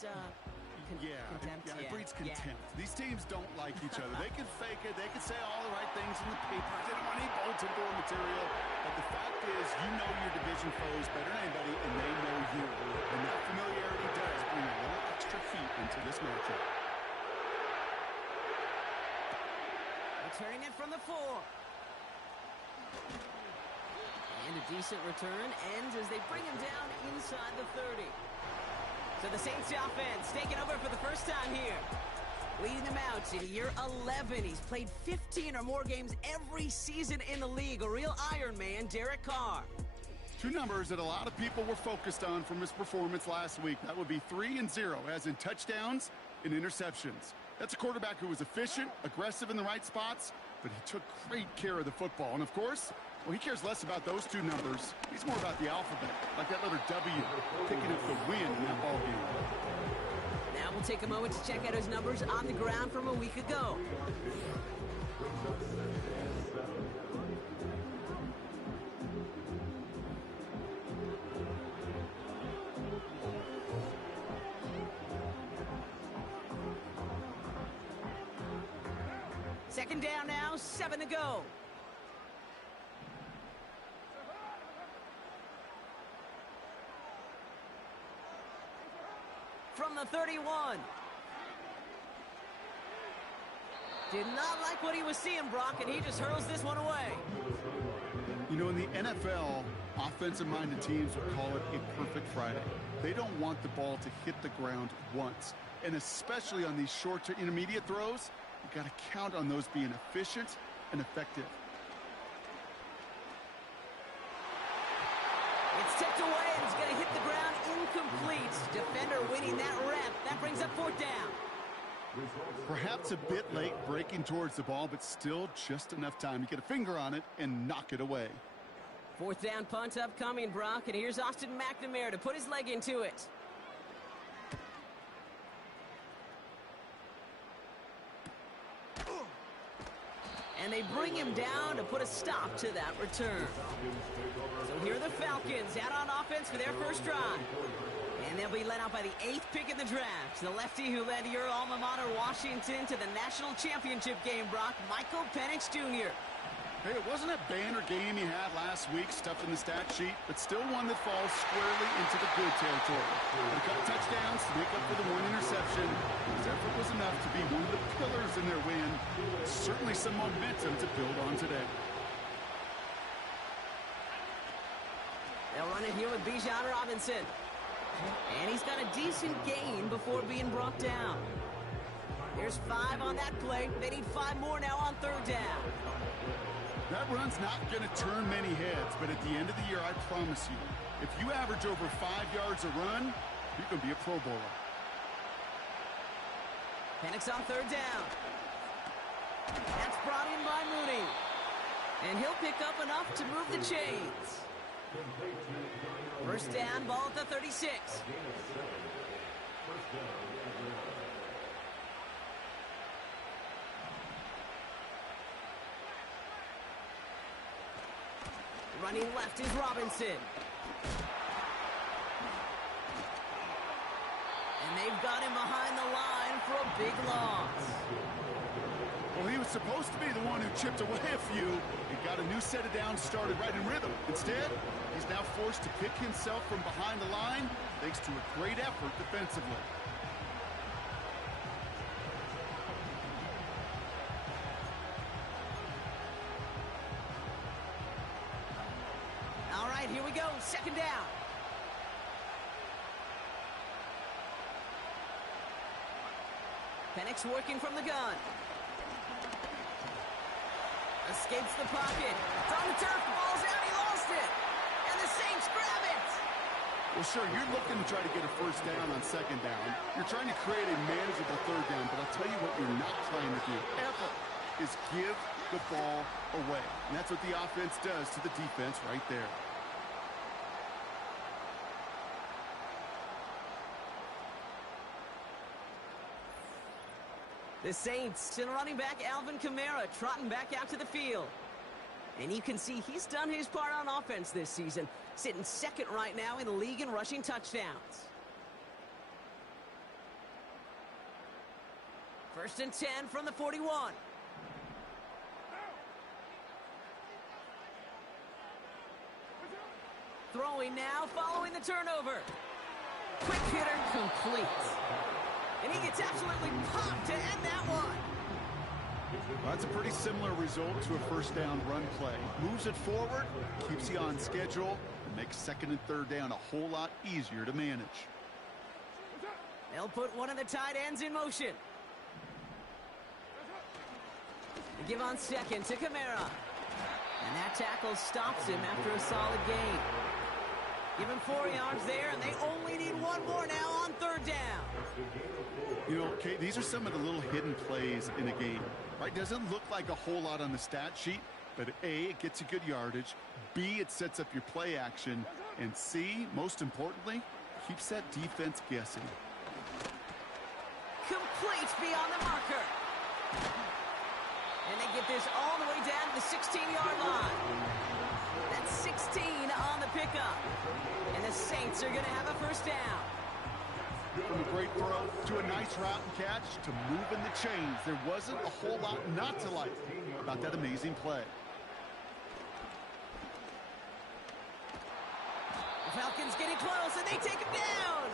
breeds contempt. Yeah, it breeds contempt. These teams don't like each other. They can fake it. They can say all the right things in the paper. They don't want any bulletin board material. But the fact is, you know your division foes better than anybody, and they know you. And that familiarity does bring a little extra heat into this matchup. Returning it from the 4. And a decent return ends as they bring him down inside the 30. So the Saints offense taking over for the first time here. Leading them out in year 11. He's played 15 or more games every season in the league. A real Iron Man, Derek Carr. Two numbers that a lot of people were focused on from his performance last week. That would be 3 and 0, as in touchdowns and interceptions. That's a quarterback who was efficient, aggressive in the right spots, but he took great care of the football. And, of course, well, he cares less about those two numbers. He's more about the alphabet, like that letter W, picking up the win in that ballgame. Now we'll take a moment to check out his numbers on the ground from a week ago. Second down now, 7 to go. From the 31. Did not like what he was seeing, Brock, and he just hurls this one away. You know, in the NFL, offensive-minded teams would call it a perfect Friday. They don't want the ball to hit the ground once. And especially on these short to intermediate throws, you got to count on those being efficient and effective. It's tipped away and it's going to hit the ground incomplete. Defender winning that rep. That brings up 4th down. Perhaps a bit late breaking towards the ball, but still just enough time to get a finger on it and knock it away. 4th down punt upcoming, Brock, and here's Austin McNamara to put his leg into it. And they bring him down to put a stop to that return. So here are the Falcons out on offense for their first drive. And they'll be led out by the 8th pick in the draft. The lefty who led your alma mater, Washington, to the national championship game, Brock, Michael Penix Jr. Hey, it wasn't a banner game he had last week stuffed in the stat sheet, but still one that falls squarely into the good territory. A couple touchdowns to make up for the 1 interception. His effort was enough to be one of the pillars in their win. Certainly some momentum to build on today. They'll run it here with Bijan Robinson. And he's got a decent gain before being brought down. There's 5 on that play. They need 5 more now on 3rd down. That run's not going to turn many heads, but at the end of the year, I promise you, if you average over 5 yards a run, you're going to be a Pro Bowler. Penix on 3rd down. That's brought in by Mooney. And he'll pick up enough to move the chains. First down, ball at the 36. Running left is Robinson. And they've got him behind the line for a big loss. Well, he was supposed to be the one who chipped away a few and got a new set of downs started right in rhythm. Instead, he's now forced to pick himself from behind the line thanks to a great effort defensively. All right, here we go. 2nd down. Penix working from the gun. Escapes the pocket. It's on the turf. Ball's out. He lost it. And the Saints grab it. Well, sure, you're looking to try to get a first down on 2nd down. You're trying to create a manageable 3rd down, but I'll tell you what you're not trying to do ever is give the ball away. And that's what the offense does to the defense right there. The Saints and running back Alvin Kamara trotting back out to the field. And you can see he's done his part on offense this season, sitting 2nd right now in the league in rushing touchdowns. First and 10 from the 41. Throwing now, following the turnover. Quick hitter complete. And he gets absolutely popped to end that one. Well, that's a pretty similar result to a first down run play. Moves it forward, keeps you on schedule, and makes second and third down a whole lot easier to manage. They'll put one of the tight ends in motion. They give on second to Kamara. And that tackle stops him after a solid gain. Give him 4 yards there, and they only need one more now on third down. You know, Kate, these are some of the little hidden plays in a game, right? Doesn't look like a whole lot on the stat sheet, but A, it gets you good yardage. B, it sets up your play action. And C, most importantly, keeps that defense guessing. Complete beyond the marker. And they get this all the way down to the 16-yard line. That's 16 on the pickup. And the Saints are going to have a first down. From a great throw to a nice route and catch to moving the chains, there wasn't a whole lot not to like about that amazing play. The Falcons getting close, and they take him down.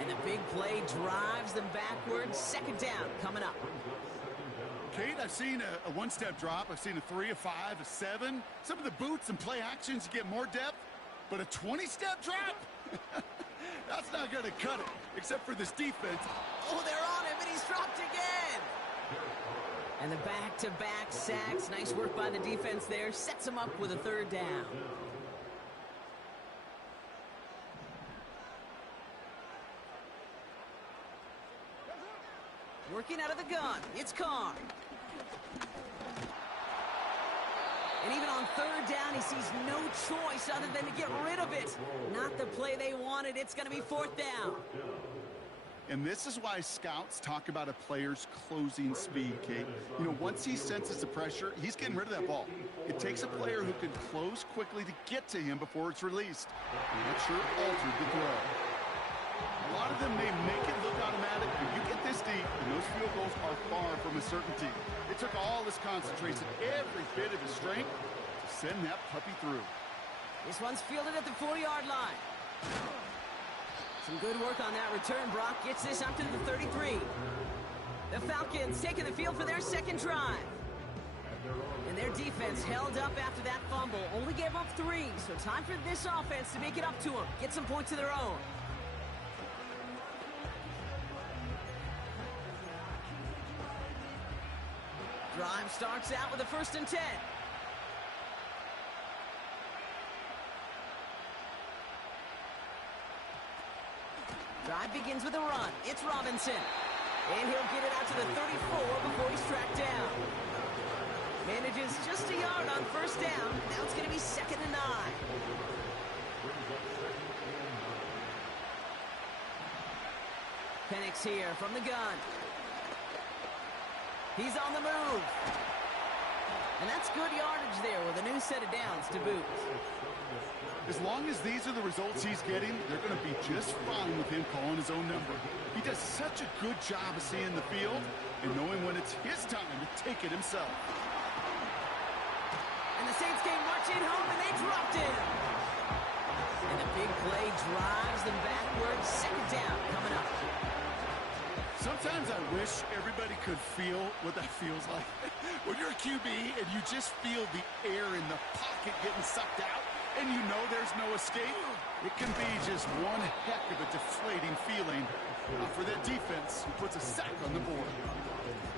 And the big play drives them backwards. Second down coming up. Kate, I've seen a one-step drop. I've seen a 3, a 5, a 7. Some of the boots and play actions, you get more depth. But a 20-step drop? That's not going to cut it, except for this defense. Oh, they're on him, and he's dropped again. And the back-to-back sacks. Nice work by the defense there. Sets him up with a third down. Working out of the gun, it's Carr. And even on third down, he sees no choice other than to get rid of it. Not the play they wanted. It's going to be fourth down. And this is why scouts talk about a player's closing speed, Kate. You know, once he senses the pressure, he's getting rid of that ball. It takes a player who can close quickly to get to him before it's released. And that sure altered the throw. A lot of them may make it look automatic, but you get this deep, and those field goals are far from a certainty. It took all this concentration, every bit of his strength, to send that puppy through. This one's fielded at the 4-yard line. Some good work on that return. Brock gets this up to the 33. The Falcons taking the field for their second drive. And their defense held up after that fumble. Only gave up 3, so time for this offense to make it up to them. Get some points of their own. Drive starts out with a first and 10. Drive begins with a run. It's Robinson. And he'll get it out to the 34 before he's tracked down. Manages just a yard on first down. Now it's going to be second and 9. Penix here from the gun. He's on the move. And that's good yardage there with a new set of downs to boot. As long as these are the results he's getting, they're going to be just fine with him calling his own number. He does such a good job of seeing the field and knowing when it's his time to take it himself. And the Saints came marching home, and they dropped him. And the big play drives them backwards. Second down coming up. Sometimes I wish everybody could feel what that feels like. When you're a QB and you just feel the air in the pocket getting sucked out and you know there's no escape, it can be just one heck of a deflating feeling for that defense who puts a sack on the board.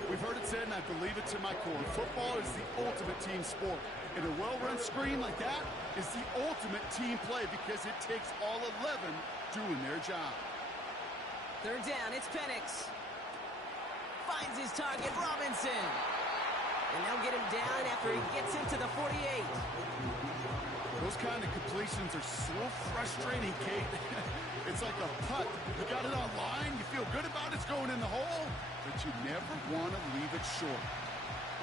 We've heard it said, and I believe it to my core, football is the ultimate team sport. And a well-run screen like that is the ultimate team play because it takes all 11 doing their job. Third down, it's Penix. Finds his target, Robinson. And they'll get him down after he gets into the 48. Those kind of completions are so frustrating, Kate. It's like a putt. You got it on line, you feel good about it's going in the hole, but you never want to leave it short.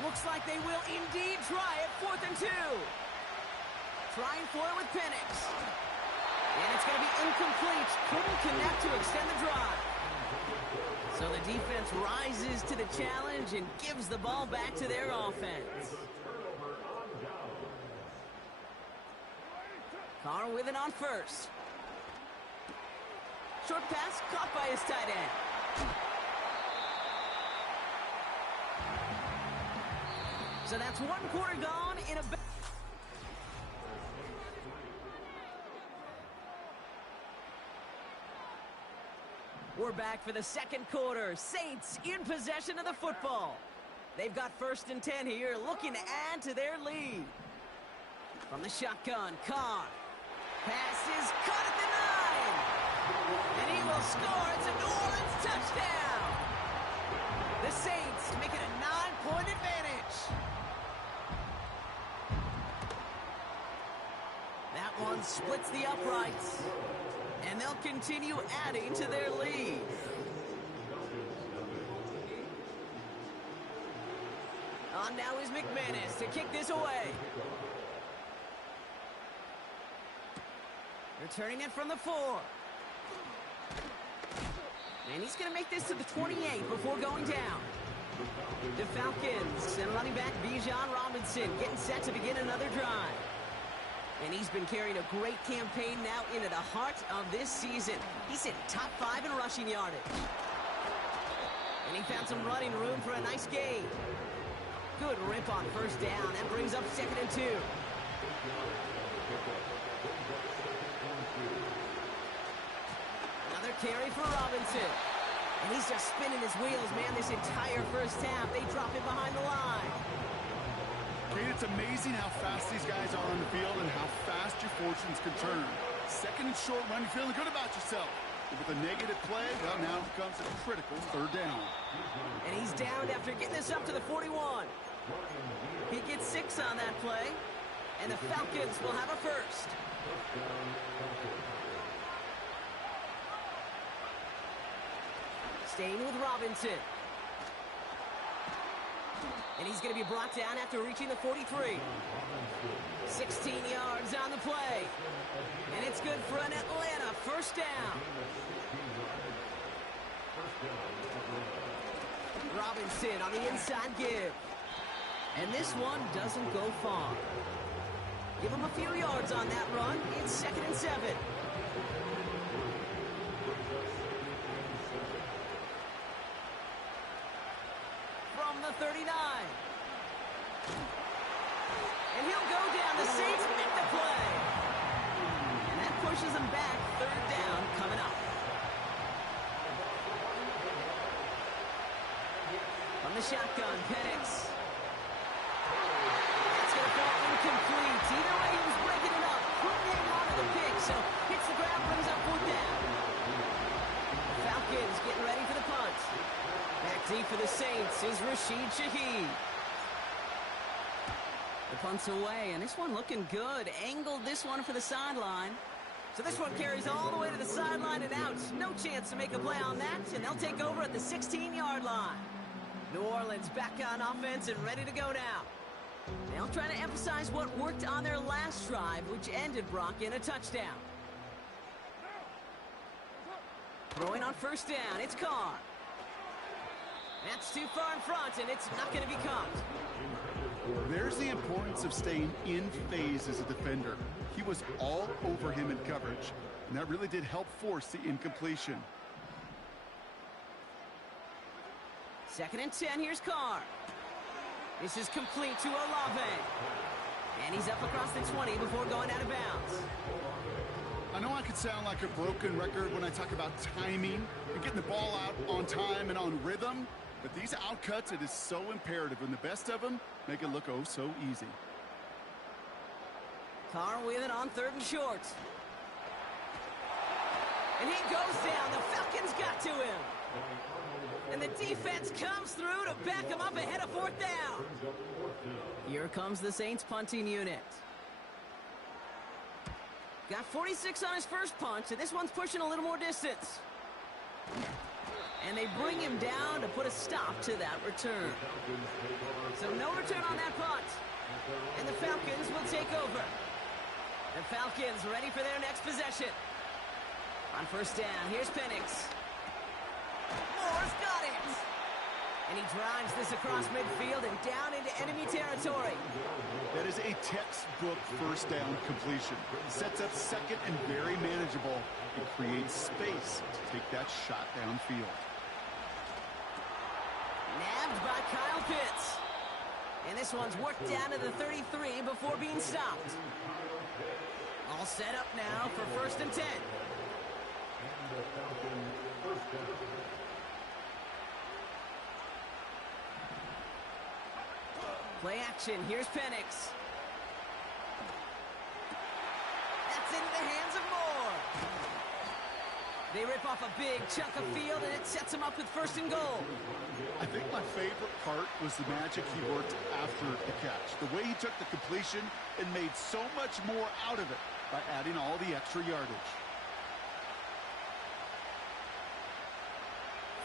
Looks like they will indeed try it. 4th and 2. Trying for it with Penix. And it's going to be incomplete. Couldn't connect to extend the drive. So the defense rises to the challenge and gives the ball back to their offense. Carr with it on first. Short pass caught by his tight end. So that's one quarter gone in a... We're back for the second quarter. Saints in possession of the football. They've got 1st and 10 here, looking to add to their lead. From the shotgun, Carr. Pass is caught at the 9. And he will score. It's a New Orleans touchdown. The Saints make it a 9-point advantage. That one splits the uprights. And they'll continue adding to their lead. On now is McManus to kick this away. Returning it from the 4. And he's going to make this to the 28 before going down. The Falcons and running back Bijan Robinson getting set to begin another drive. And he's been carrying a great campaign now into the heart of this season. He's in top 5 in rushing yardage. And he found some running room for a nice gain. Good rip on 1st down. That brings up 2nd and 2. Another carry for Robinson. And he's just spinning his wheels, man, this entire 1st half. They drop it behind the line. Kate, it's amazing how fast these guys are on the field and how fast your fortunes can turn. 2nd and short run, you're feeling good about yourself. But with a negative play, well, now comes a critical 3rd down. And he's downed after getting this up to the 41. He gets 6 on that play, and the Falcons will have a 1st. Staying with Robinson. And he's going to be brought down after reaching the 43. 16 yards on the play. And it's good for an Atlanta 1st down. Robinson on the inside give. And this one doesn't go far. Give him a few yards on that run. It's 2nd and 7. From the 39. And he'll go down. The Saints make the play. And that pushes him back. 3rd down coming up. From the shotgun, Penix. That's going to fall incomplete. Either way, he was breaking it up. Couldn't hang on to the pick, so hits the ground, brings up 4th down. The Falcons getting ready for the punt. Back deep for the Saints is Rashid Shaheed. The punt's away, and this one looking good. Angled this one for the sideline. So this one carries all the way to the sideline and out. No chance to make a play on that, and they'll take over at the 16-yard line. New Orleans back on offense and ready to go now. They'll try to emphasize what worked on their last drive, which ended, Brock, in a touchdown. Throwing on 1st down, it's Carr. That's too far in front, and it's not going to be caught. There's the importance of staying in phase as a defender. He was all over him in coverage, and that really did help force the incompletion. 2nd and 10, here's Carr. This is complete to Olave. And he's up across the 20 before going out of bounds. I know I could sound like a broken record when I talk about timing and getting the ball out on time and on rhythm, but these outcuts, it is so imperative, and the best of them make it look oh so easy. Carr with it on 3rd and short. And he goes down. The Falcons got to him. And the defense comes through to back him up ahead of 4th down. Here comes the Saints punting unit. Got 46 on his first punch, and this one's pushing a little more distance. And they bring him down to put a stop to that return. So no return on that punt. And the Falcons will take over. The Falcons ready for their next possession. On 1st down, here's Penix. Moore's got it. drives this across midfield and down into enemy territory. That is a textbook first down completion. Sets up second and very manageable. It creates space to take that shot downfield. Nabbed by Kyle Pitts. And this one's worked down to the 33 before being stopped. All set up now for 1st and 10. Play action. Here's Penix. That's into the hands of Moore. They rip off a big chunk of field, and it sets them up with 1st and goal. I think my favorite part was the magic he worked after the catch. The way he took the completion and made so much more out of it by adding all the extra yardage.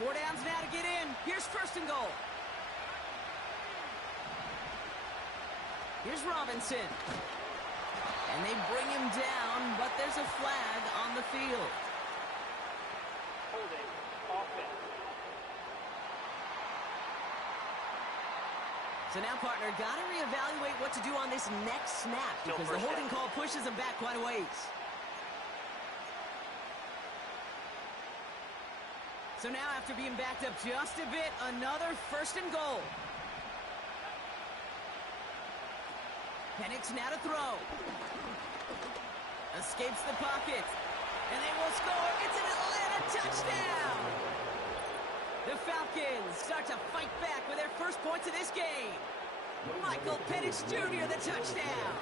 4 downs now to get in. Here's 1st and goal. Here's Robinson. And they bring him down, but there's a flag on the field. Holding offense. So now, partner, got to reevaluate what to do on this next snap because the holding call pushes him back quite a ways. So now, after being backed up just a bit, another 1st and goal. Penix now to throw. Escapes the pocket. And they will score. It's an Atlanta touchdown. The Falcons start to fight back with their first points of this game. Michael Penix Jr. the touchdown.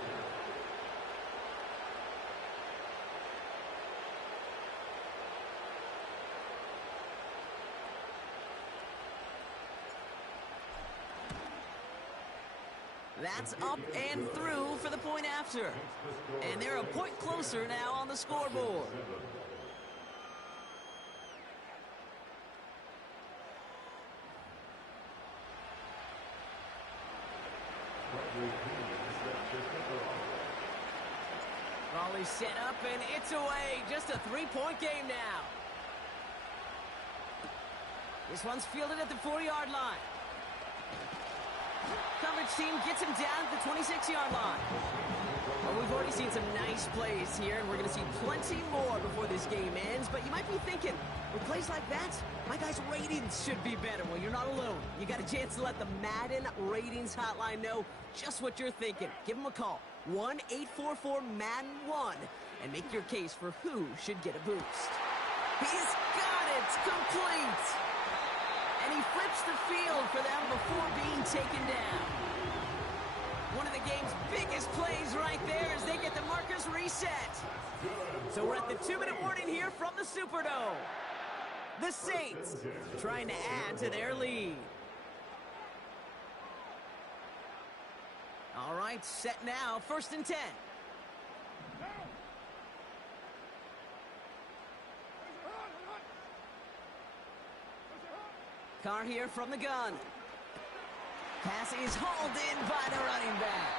That's up and through for the point after. And they're a point closer now on the scoreboard. Raleigh set up and it's away. Just a 3-point game now. This one's fielded at the 40-yard line. Coverage team gets him down at the 26-yard line. Well, we've already seen some nice plays here, and we're going to see plenty more before this game ends. But you might be thinking, with plays like that, my guys' ratings should be better. Well, you're not alone. You got a chance to let the Madden ratings hotline know just what you're thinking. Give them a call, 1-844-MADDEN-1, and make your case for who should get a boost. He's got it, complete. And he flips the field for them before being taken down. One of the game's biggest plays right there as they get the markers reset. So we're at the 2-minute warning here from the Superdome. The Saints trying to add to their lead. All right, set now, 1st and 10. Carr here from the gun. Pass is hauled in by the running back.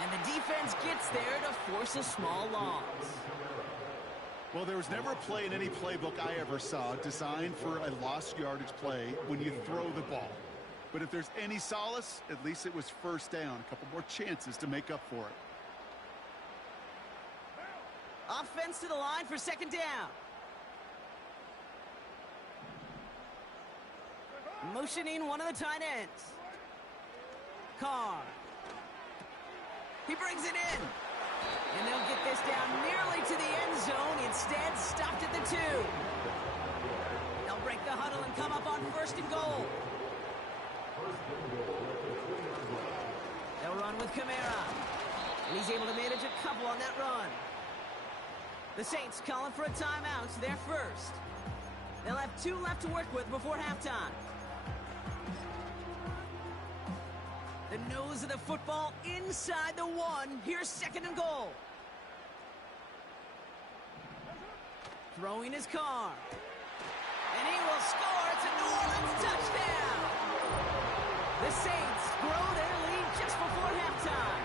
And the defense gets there to force a small loss. Well, there was never a play in any playbook I ever saw designed for a lost yardage play when you throw the ball. But if there's any solace, at least it was 1st down. A couple more chances to make up for it. Offense to the line for 2nd down. Motioning one of the tight ends. Carr. He brings it in. And they'll get this down nearly to the end zone. Instead, stopped at the 2. They'll break the huddle and come up on 1st and goal. They'll run with Kamara. And he's able to manage a couple on that run. The Saints calling for a timeout. They're first. They'll have 2 left to work with before halftime. The nose of the football inside the 1. Here's 2nd and goal. Throwing his Carr. And he will score. It's a New Orleans touchdown. The Saints grow their lead just before halftime.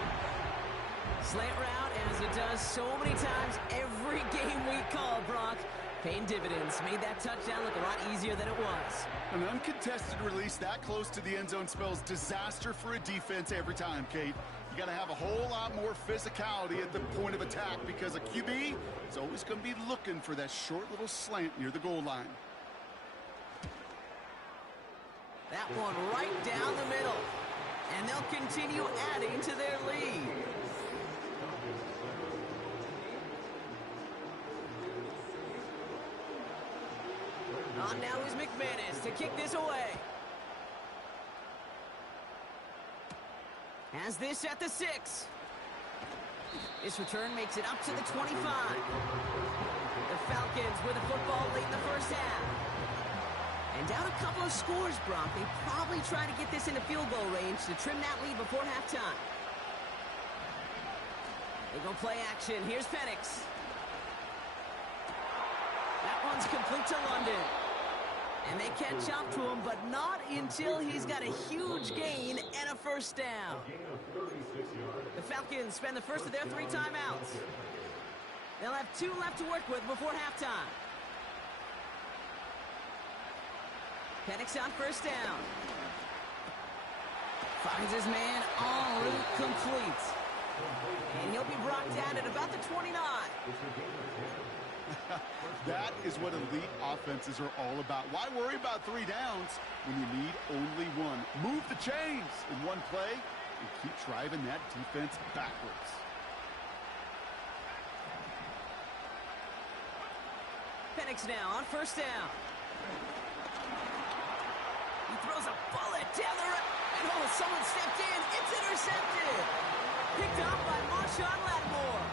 Slant route, as it does so many times every game we call, Brock. Paying dividends. Made that touchdown look a lot easier than it was. An uncontested release that close to the end zone spells disaster for a defense every time, Kate. You got to have a whole lot more physicality at the point of attack because a QB is always going to be looking for that short little slant near the goal line. That one right down the middle. And they'll continue adding to their lead. On now is McManus to kick this away. Has this at the 6. This return makes it up to the 25. The Falcons with the football late in the first half. And down a couple of scores, Brock. They probably try to get this into field goal range to trim that lead before halftime. They go play action. Here's Penix. That one's complete to London. And they catch up to him, but not until he's got a huge gain and a first down. The Falcons spend the first of their 3 timeouts. They'll have 2 left to work with before halftime. Penix on first down. Finds his man en route complete. And he'll be brought down at about the 29. That is what elite offenses are all about. Why worry about 3 downs when you need only 1? Move the chains in one play and keep driving that defense backwards. Penix now on first down. He throws a bullet down the right. And oh, someone stepped in. It's intercepted. Picked off by Marshawn Lattimore.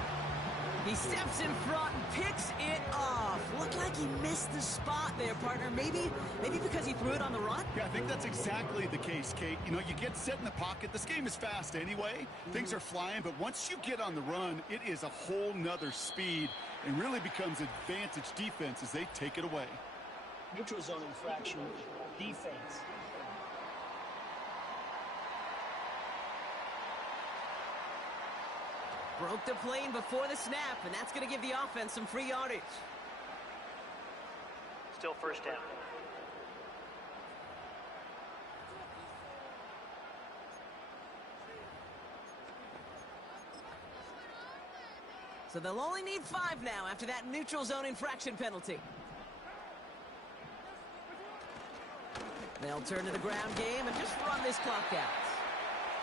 He steps in front and picks it off. Looked like he missed the spot there, partner. Maybe because he threw it on the run? Yeah, I think that's exactly the case, Kate. You know, you get set in the pocket. This game is fast anyway. Things are flying, but once you get on the run, it is a whole nother speed and really becomes advantage defense as they take it away. Neutral zone infraction, defense. Broke the plane before the snap, and that's going to give the offense some free yardage. Still first down. So they'll only need 5 now after that neutral zone infraction penalty. They'll turn to the ground game and just run this clock out.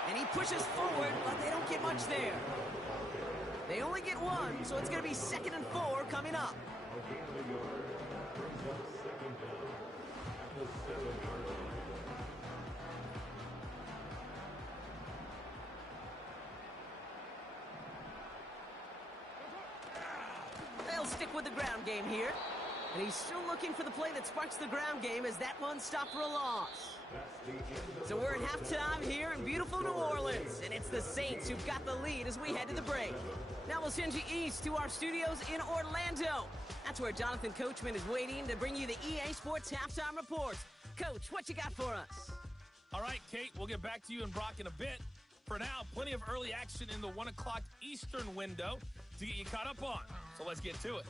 And he pushes forward, but they don't get much there. They only get 1, so it's going to be 2nd and 4 coming up. They'll stick with the ground game here. And he's still looking for the play that sparks the ground game as that one stopped for a loss. So we're at halftime here in beautiful New Orleans. And it's the Saints who've got the lead as we head to the break. Now we'll send you east to our studios in Orlando. That's where Jonathan Coachman is waiting to bring you the EA Sports Halftime Report. Coach, what you got for us? All right, Kate, we'll get back to you and Brock in a bit. For now, plenty of early action in the 1 o'clock Eastern window to get you caught up on. So let's get to it.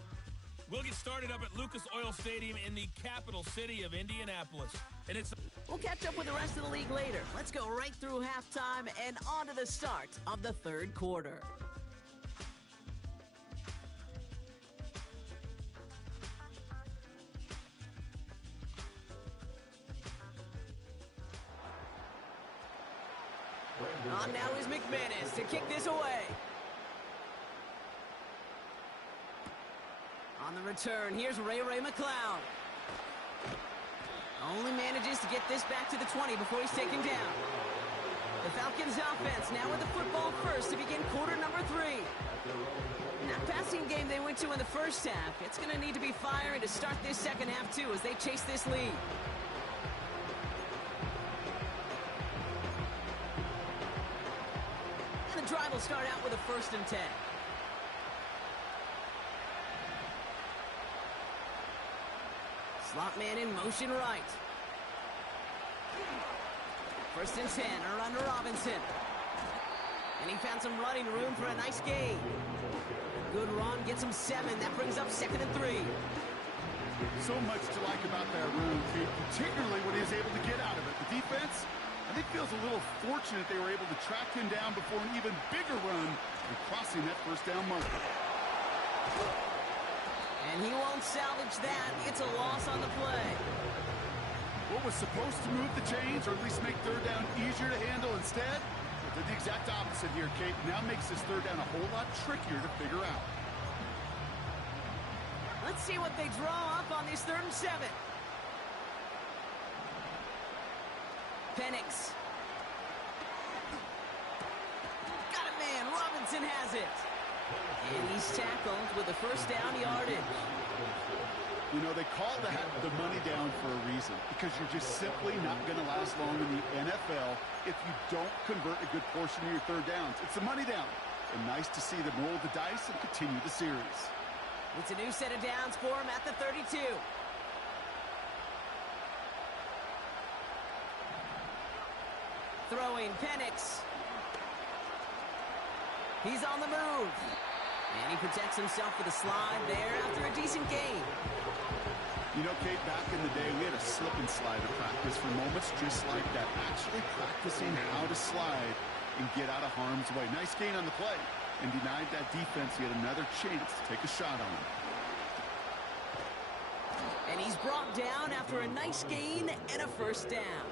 We'll get started up at Lucas Oil Stadium in the capital city of Indianapolis. And We'll catch up with the rest of the league later. Let's go right through halftime and on to the start of the 3rd quarter. On now is McManus to kick this away. On the return, here's Ray McCloud. Only manages to get this back to the 20 before he's taken down. The Falcons offense now with the football first to begin quarter number 3. In that passing game they went to in the first half, it's going to need to be firing to start this second half too as they chase this lead. And the drive will start out with a 1st and 10. Slot man in motion right. 1st and 10, around to Robinson. And he found some running room for a nice gain. Good run, gets him 7. That brings up 2nd and 3. So much to like about that run, Kate, particularly when he was able to get out of it. The defense, I think, feels a little fortunate they were able to track him down before an even bigger run and crossing that first down marker. And he won't salvage that. It's a loss on the play. What was supposed to move the chains, or at least make third down easier to handle instead, did the exact opposite here, Kate. Now makes this third down a whole lot trickier to figure out. Let's see what they draw up on this 3rd and 7. Penix. Got a man. Robinson has it. And he's tackled with a first down yardage. You know, they call that the money down for a reason, because you're just simply not going to last long in the NFL if you don't convert a good portion of your third downs. It's the money down. And nice to see them roll the dice and continue the series. It's a new set of downs for him at the 32. Throwing Penix. He's on the move. And he protects himself with a slide there after a decent gain. You know, Kate, back in the day, we had a slip and slide to practice for moments just like that. Actually practicing how to slide and get out of harm's way. Nice gain on the play. And denied that defense yet another chance to take a shot on him. And he's brought down after a nice gain and a first down.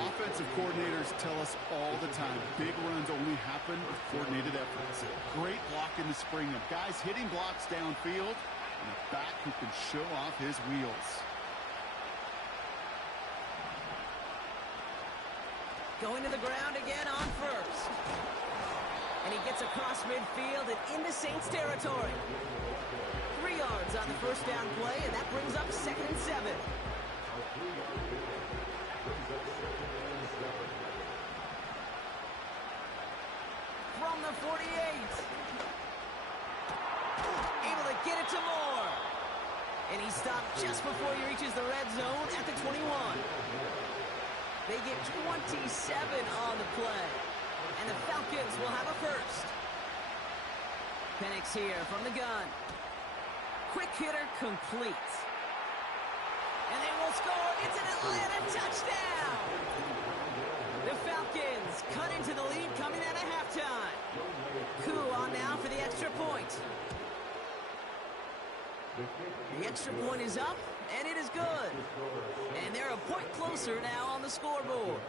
Offensive coordinators tell us all the time, big runs only happen with coordinated efforts. Great block in the spring of guys hitting blocks downfield and a back who can show off his wheels. Going to the ground again on first. And he gets across midfield and into Saints territory. 3 yards on the first down play, and that brings up 2nd and 7. From the 48. Able to get it to Moore. And he stopped just before he reaches the red zone at the 21. They get 27 on the play. And the Falcons will have a first. Penix here from the gun. Quick hitter complete. And they will score. It's an Atlanta touchdown. The Falcons cut into the lead coming out of halftime. Coup on now for the extra point. The extra point is up, and it is good. And they're a point closer now on the scoreboard.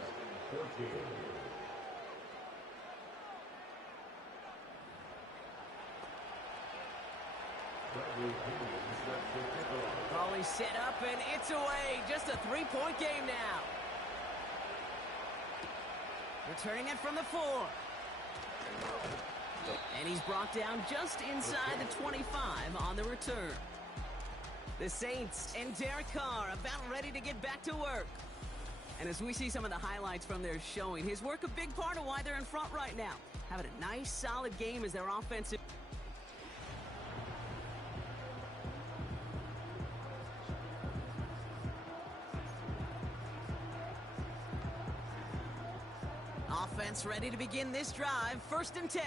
Ball is set up, and it's away. Just a 3-point game now. Returning it from the 4. And he's brought down just inside the 25 on the return. The Saints and Derek Carr about ready to get back to work. And as we see some of the highlights from their showing, his work a big part of why they're in front right now. Having a nice, solid game as their offensive. Offense ready to begin this drive. 1st and 10.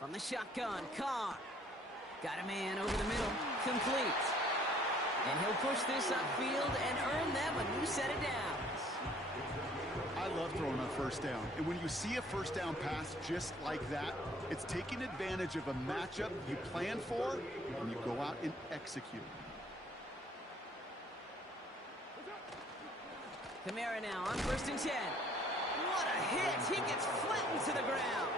From the shotgun, Carr. Got a man over the middle. Complete. And he'll push this upfield and earn them a new set of downs. I love throwing on first down. And when you see a first down pass just like that, it's taking advantage of a matchup you plan for and you go out and execute. Kamara now on 1st and 10. What a hit! He gets flattened to the ground.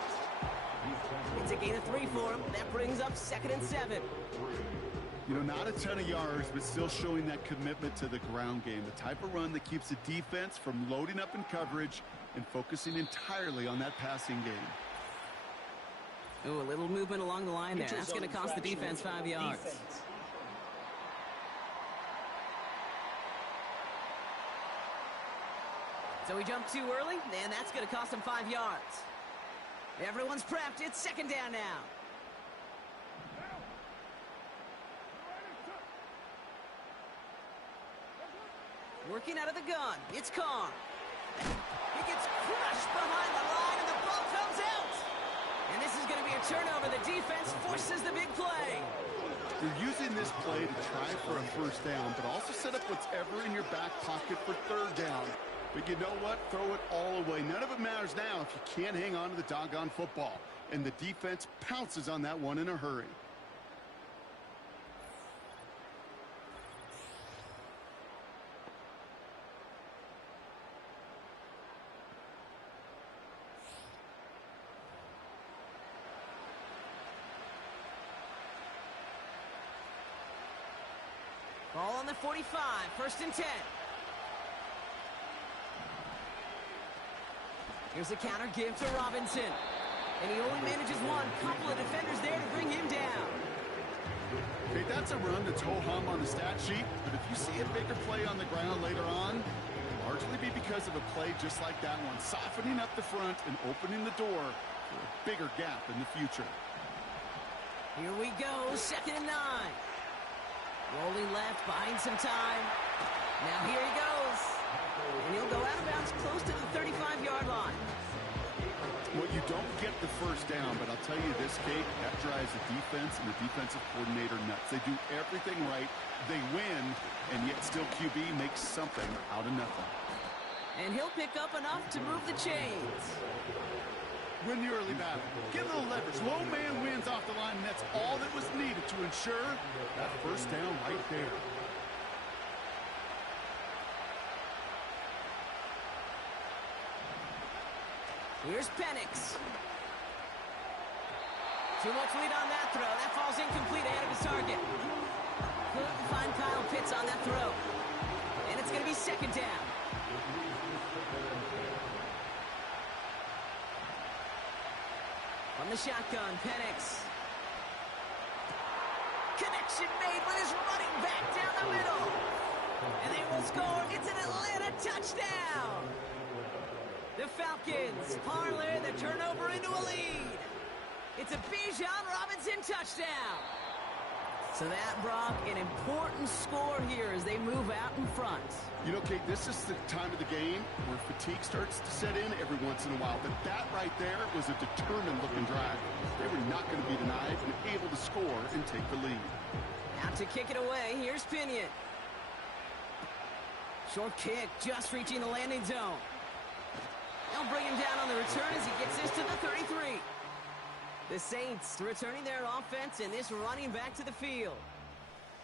It's a gain of 3 for him. That brings up 2nd and 7. You know, not a ton of yards, but still showing that commitment to the ground game. The type of run that keeps the defense from loading up in coverage and focusing entirely on that passing game. Ooh, a little movement along the line there. That's going to cost the defense 5 yards. So he jumped too early, and that's going to cost him 5 yards. Everyone's prepped. It's 2nd down now. Working out of the gun. It's Carr. He gets crushed behind the line, and the ball comes out. And this is going to be a turnover. The defense forces the big play. You're using this play to try for a first down, but also set up whatever in your back pocket for third down. But you know what? Throw it all away. None of it matters now if you can't hang on to the doggone football. And the defense pounces on that one in a hurry. Ball on the 45, 1st and 10. Here's a counter give to Robinson. And he only manages one. Couple of defenders there to bring him down. Okay, that's a run that's ho-hum on the stat sheet, but if you see a bigger play on the ground later on, it'll largely be because of a play just like that one, softening up the front and opening the door for a bigger gap in the future. Here we go, 2nd and 9. Rolling left, buying some time. Now here he goes. And he'll go out of bounds close to the 35-yard line. Well, you don't get the first down, but I'll tell you this, Kate, that drives the defense and the defensive coordinator nuts. They do everything right. They win, and yet still QB makes something out of nothing. And he'll pick up enough to move the chains. Win the early battle. Get a little leverage. Low man wins off the line, and that's all that was needed to ensure that first down right there. Here's Penix. Too much lead on that throw. That falls incomplete ahead of his target. Couldn't find Kyle Pitts on that throw. And it's going to be 2nd down. From the shotgun, Penix. Connection made with his running back down the middle. And they will score. It's an Atlanta touchdown. The Falcons parlay the turnover into a lead. It's a Bijan Robinson touchdown. So that, Brock, an important score here as they move out in front. You know, Kate, this is the time of the game where fatigue starts to set in every once in a while. But that right there was a determined-looking drive. They were not going to be denied and able to score and take the lead. Out to kick it away. Here's Pinion. Short kick, just reaching the landing zone. They'll bring him down on the return as he gets this to the 33. The Saints returning their offense and this running back to the field.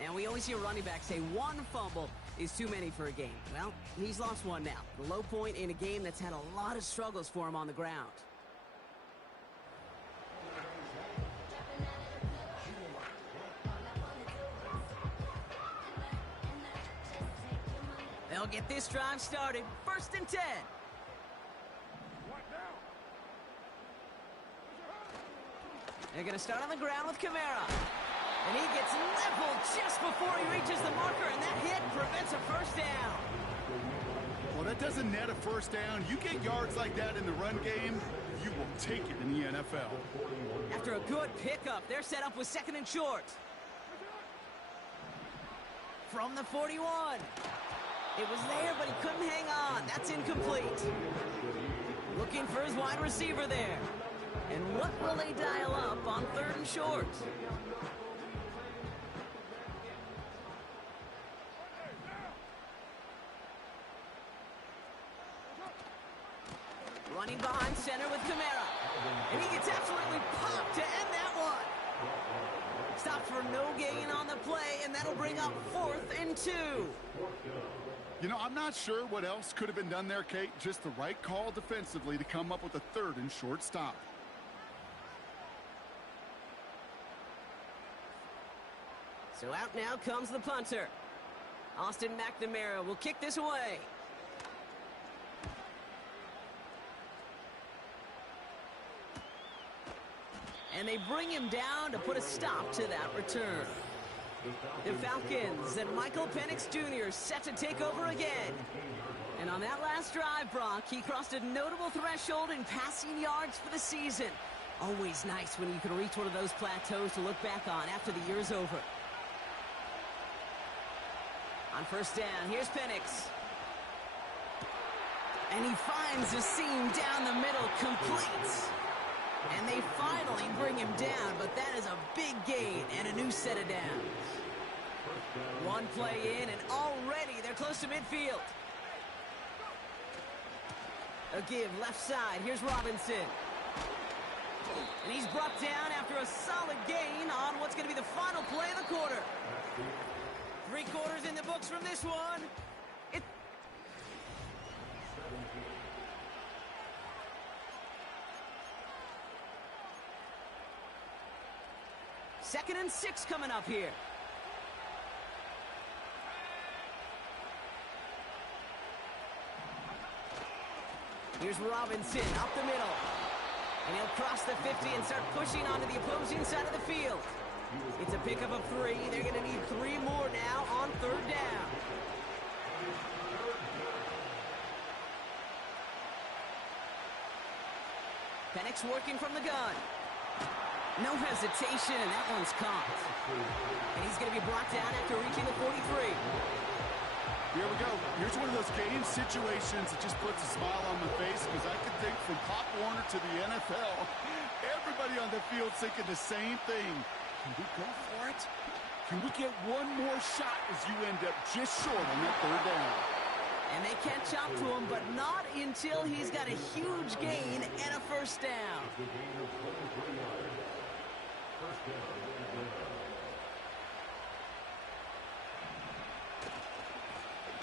And we always hear running backs say one fumble is too many for a game. Well, he's lost one now. The low point in a game that's had a lot of struggles for him on the ground. They'll get this drive started. 1st and 10. They're going to start on the ground with Kamara. And he gets leveled just before he reaches the marker, and that hit prevents a first down. Well, that doesn't net a first down. You get yards like that in the run game, you will take it in the NFL. After a good pickup, they're set up with 2nd and short. From the 41. It was there, but he couldn't hang on. That's incomplete. Looking for his wide receiver there. And what will they dial up on 3rd and short? Running behind center with Kamara. And he gets absolutely popped to end that one. Stopped for no gain on the play, and that'll bring up 4th and 2. You know, I'm not sure what else could have been done there, Kate. Just the right call defensively to come up with a 3rd and short stop. So out now comes the punter. Austin McNamara will kick this away. And they bring him down to put a stop to that return. The Falcons and Michael Penix Jr. set to take over again. And on that last drive, Brock, he crossed a notable threshold in passing yards for the season. Always nice when you can reach one of those plateaus to look back on after the year's over. On 1st down, here's Penix. And he finds a seam down the middle, complete. And they finally bring him down, but that is a big gain and a new set of downs. One play in, and already they're close to midfield. A give left side. Here's Robinson. And he's brought down after a solid gain on what's going to be the final play of the quarter. 3 quarters in the books from this one. Second and 6 coming up here. Here's Robinson up the middle. And he'll cross the 50 and start pushing onto the opposing side of the field. It's a pickup of 3. They're going to need 3 more now on 3rd down. Penix working from the gun. No hesitation, and that one's caught. And he's going to be brought down after reaching the 43. Here we go. Here's one of those game situations that just puts a smile on my face, because I can think from Pop Warner to the NFL, everybody on the field thinking the same thing. Can we go for it? Can we get one more shot as you end up just short on that 3rd down? And they catch up to him, but not until he's got a huge gain and a 1st down.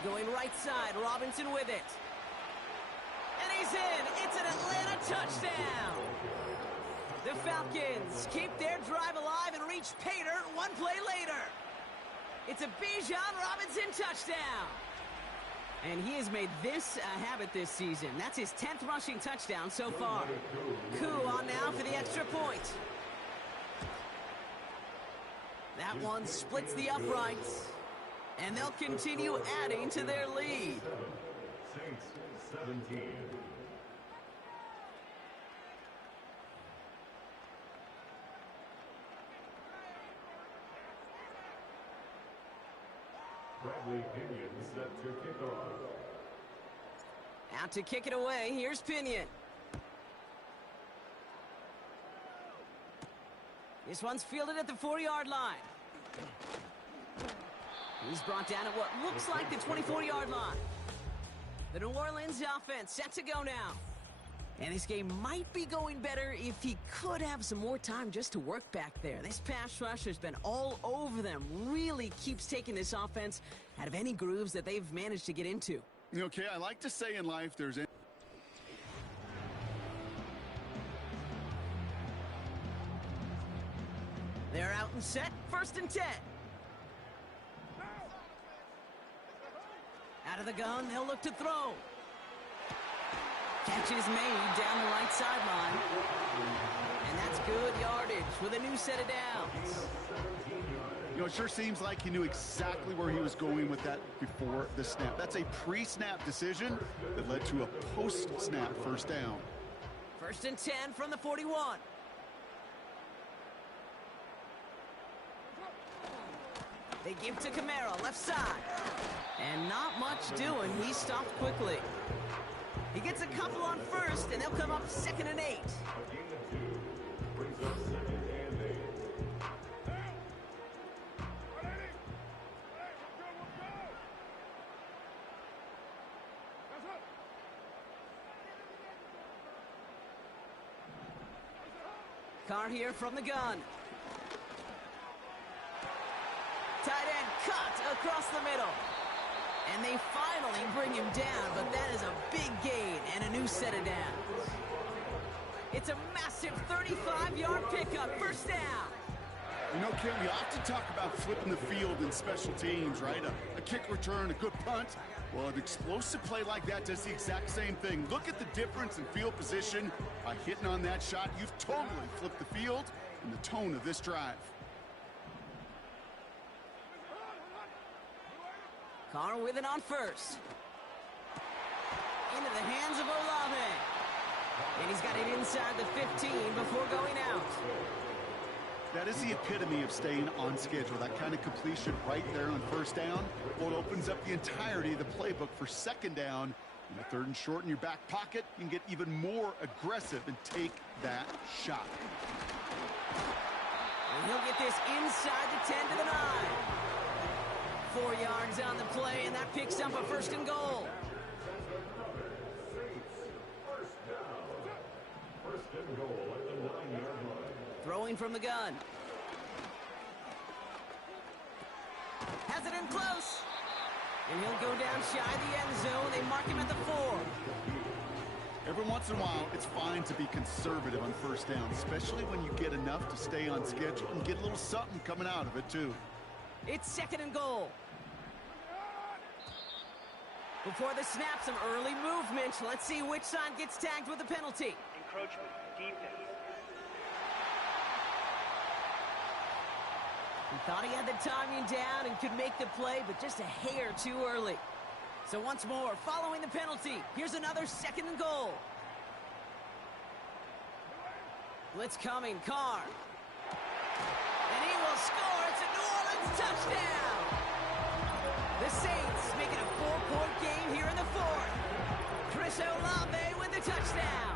Going right side, Robinson with it. And he's in. It's an Atlanta touchdown. The Falcons keep their drive alive and reach pay dirt 1 play later. It's a Bijan Robinson touchdown. And he has made this a habit this season. That's his 10th rushing touchdown so far. Koo on now for the extra point. That one splits the uprights. And they'll continue adding to their lead. Saints 17. Bradley Pinion set to kick off. Out to kick it away. Here's Pinion. This one's fielded at the 4-yard line. He's brought down at what looks like the 24-yard line. The New Orleans offense set to go now. And this game might be going better if he could have some more time just to work back there. This pass rush has been all over them. Really keeps taking this offense out of any grooves that they've managed to get into. Okay, I like to say in life there's... They're out and set. 1st and 10. Out of the gun, they'll look to throw. Catch is made down the right sideline. And that's good yardage with a new set of downs. You know, it sure seems like he knew exactly where he was going with that before the snap. That's a pre-snap decision that led to a post-snap 1st down. 1st and 10 from the 41. They give to Camaro, left side. And not much doing. He stopped quickly. He gets a couple on 1st, and they'll come up 2nd and 8. Carr here from the gun. Tight end cut across the middle. And they finally bring him down, but that is a big gain and a new set of downs. It's a massive 35-yard pickup, 1st down. You know, Ken, we often talk about flipping the field in special teams, right? A kick return, a good punt. Well, an explosive play like that does the exact same thing. Look at the difference in field position. By hitting on that shot, you've totally flipped the field and the tone of this drive. Carr with it on 1st. Into the hands of Olave. And he's got it inside the 15 before going out. That is the epitome of staying on schedule. That kind of completion right there on 1st down. Well, it opens up the entirety of the playbook for 2nd down In the 3rd and short in your back pocket, you can get even more aggressive and take that shot. And he'll get this inside the 10 to the 9. 4 yards on the play, and that picks up a 1st and goal. First and goal at the 9-yard line. Throwing from the gun. Has it in close. And he'll go down shy of the end zone. They mark him at the 4. Every once in a while, it's fine to be conservative on 1st down, especially when you get enough to stay on schedule and get a little something coming out of it, too. It's 2nd and goal. Before the snap, some early movement. Let's see which side gets tagged with a penalty. Encroachment, defense. He thought he had the timing down and could make the play, but just a hair too early. So once more, following the penalty, here's another 2nd and goal. Blitz coming, Carr. And he will score. It's a New Orleans touchdown. The Saints make it a 4-point game here in the 4th. Chris Olave with the touchdown.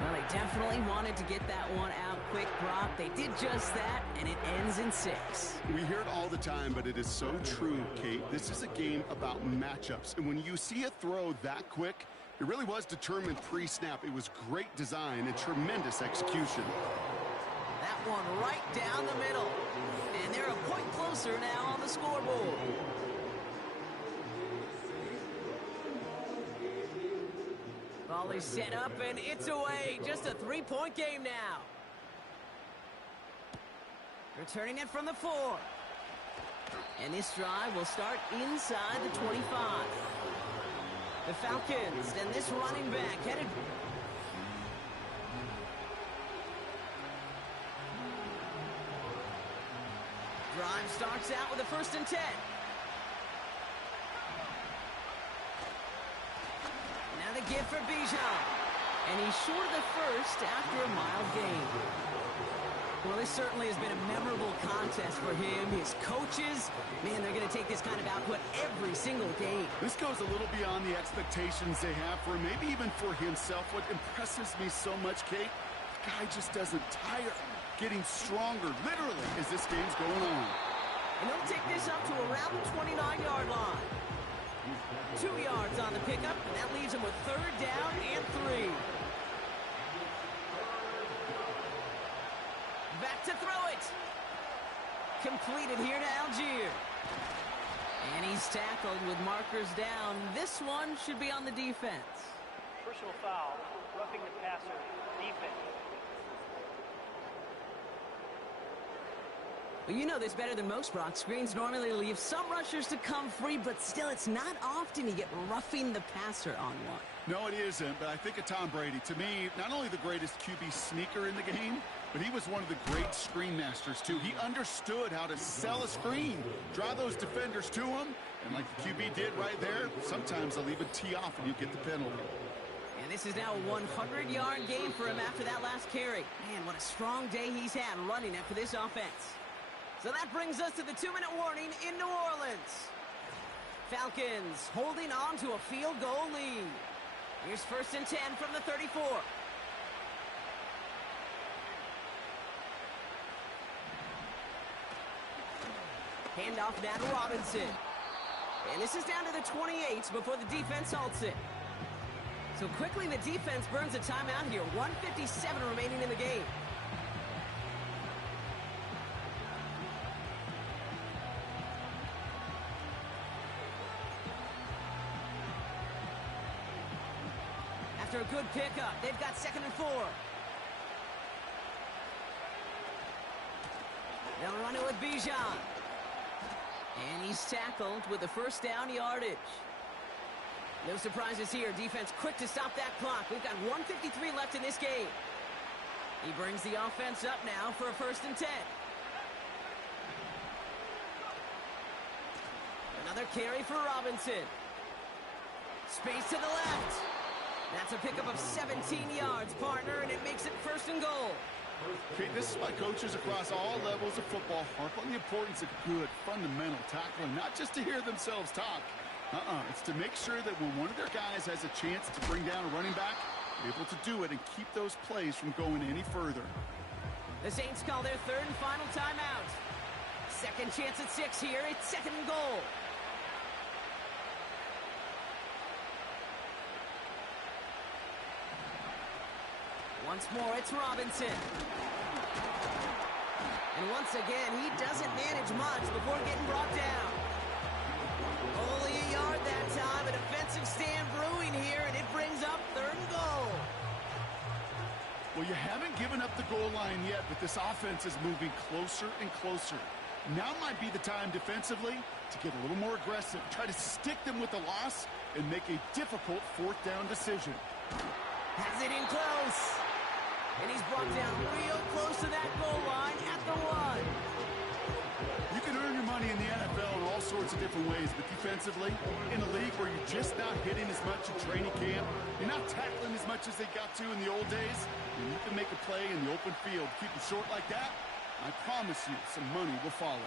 Well, they definitely wanted to get that one out quick, Brock. They did just that, and it ends in 6. We hear it all the time, but it is so true, Kate. This is a game about matchups, and when you see a throw that quick, it really was determined pre-snap. It was great design and tremendous execution. That one right down the middle. And they're a point closer now on the scoreboard. Ball is set up, and it's away. Just a 3-point game now. Returning it from the 4. And this drive will start inside the 25. The Falcons, and this running back headed... Drive starts out with a 1st and 10. Now the give for Bijan. And he's short of the 1st after a mild gain. Well, this certainly has been a memorable contest for him. His coaches, man, they're going to take this kind of output every single game. This goes a little beyond the expectations they have for him, maybe even for himself. What impresses me so much, Kate, the guy just doesn't tire. Getting stronger, literally, as this game's going on. And he'll take this up to around the 29-yard line. 2 yards on the pickup, and that leaves him with 3rd down and 3. Back to throw it. Completed here to Algier. And he's tackled with markers down. This one should be on the defense. Personal foul, roughing the passer, defense. Well, you know this better than most, Brock. Screens normally leave some rushers to come free, but still, it's not often you get roughing the passer on one. No, it isn't, but I think of Tom Brady. To me, not only the greatest QB sneaker in the game, but he was one of the great screen masters, too. He understood how to sell a screen, draw those defenders to him, and like the QB did right there, sometimes they'll even tee off and you get the penalty. And this is now a 100-yard game for him after that last carry. Man, what a strong day he's had running it for this offense. So that brings us to the 2-minute warning in New Orleans. Falcons holding on to a field goal lead. Here's 1st and 10 from the 34. Handoff now to Robinson. And this is down to the 28 before the defense halts it. So quickly the defense burns a timeout here. 1:57 remaining in the game. After a good pickup, they've got 2nd and 4. They'll run it with Bijan. And he's tackled with the 1st down yardage. No surprises here. Defense quick to stop that clock. We've got 1:53 left in this game. He brings the offense up now for a 1st and 10. Another carry for Robinson. Space to the left. That's a pickup of 17 yards, partner, and it makes it 1st and goal. Okay, this is why coaches across all levels of football harp on the importance of good, fundamental tackling, not just to hear themselves talk. It's to make sure that when one of their guys has a chance to bring down a running back, they're able to do it and keep those plays from going any further. The Saints call their third and final timeout. Second chance at 6 here. It's second and goal. Once more, it's Robinson. And once again, he doesn't manage much before getting brought down. Only a yard that time. A defensive stand brewing here, and it brings up third and goal. Well, you haven't given up the goal line yet, but this offense is moving closer and closer. Now might be the time defensively to get a little more aggressive, try to stick them with the loss, and make a difficult fourth down decision. Has it in close. And he's brought down real close to that goal line at the 1. You can earn your money in the NFL in all sorts of different ways, but defensively, in a league where you're just not hitting as much in training camp, you're not tackling as much as they got to in the old days, and you can make a play in the open field. Keep it short like that, I promise you some money will follow.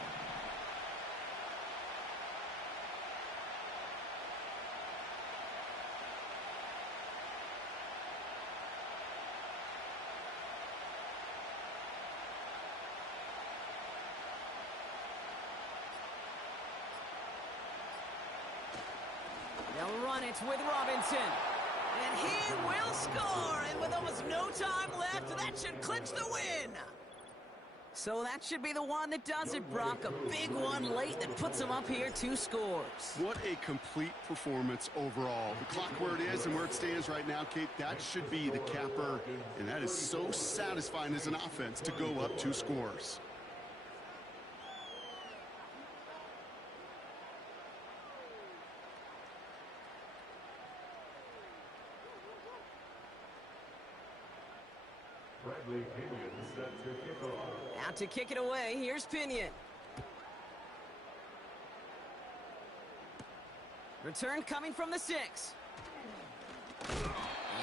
They'll run it with Robinson. And he will score. And with almost no time left, that should clinch the win. So that should be the one that does it, Brock. A big one late that puts him up here 2 scores. What a complete performance overall. The clock where it is and where it stands right now, Kate, that should be the capper. And that is so satisfying as an offense to go up 2 scores. Out to kick it away. Here's Pinion. Return coming from the 6.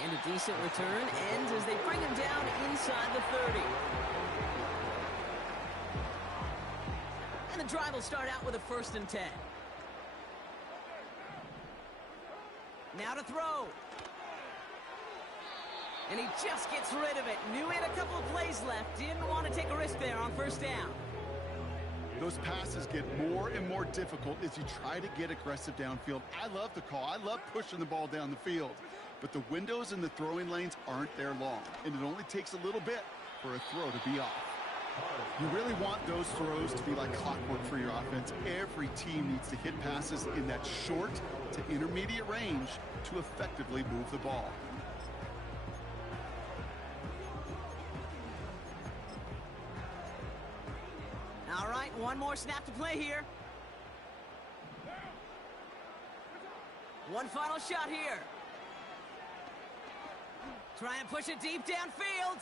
And a decent return ends as they bring him down inside the 30. And the drive will start out with a 1st and 10. Now to throw. And he just gets rid of it. Knew he had a couple of plays left. Didn't want to take a risk there on 1st down. Those passes get more and more difficult as you try to get aggressive downfield. I love the call. I love pushing the ball down the field. But the windows in the throwing lanes aren't there long. And it only takes a little bit for a throw to be off. You really want those throws to be like clockwork for your offense. Every team needs to hit passes in that short to intermediate range to effectively move the ball. All right, one more snap to play here. One final shot here. Trying to push it deep downfield.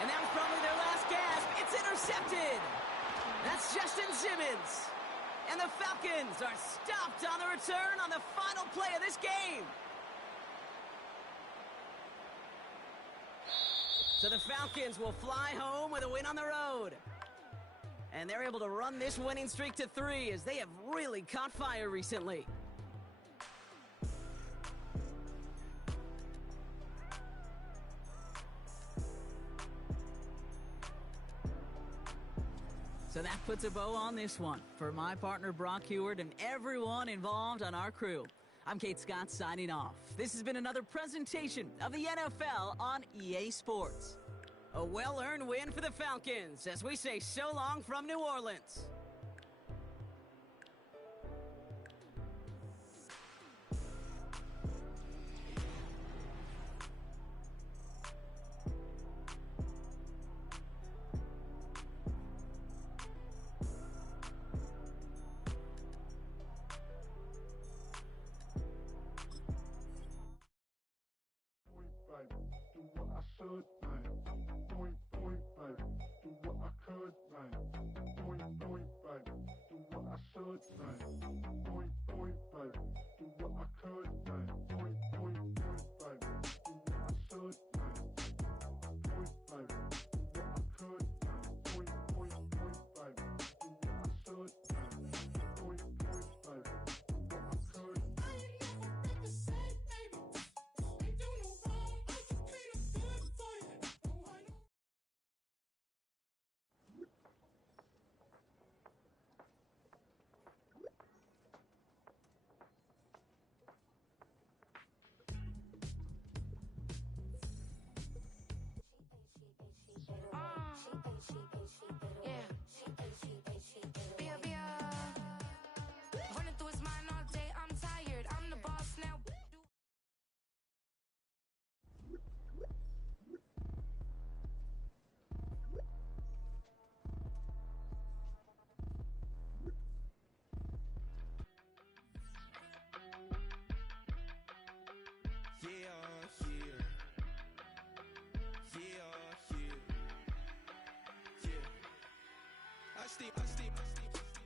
And that was probably their last gasp. It's intercepted. That's Justin Simmons. And the Falcons are stopped on the return on the final play of this game. So the Falcons will fly home with a win on the road. And they're able to run this winning streak to 3 as they have really caught fire recently. So that puts a bow on this one. For my partner Brock Heward and everyone involved on our crew, I'm Kate Scott signing off. This has been another presentation of the NFL on EA Sports. A well-earned win for the Falcons as we say so long from New Orleans.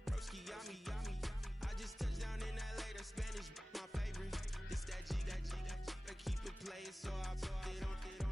Broski, yummy. I just touched down in LA, the Spanish, my favorite. This that G, I keep it playing, so I put it on.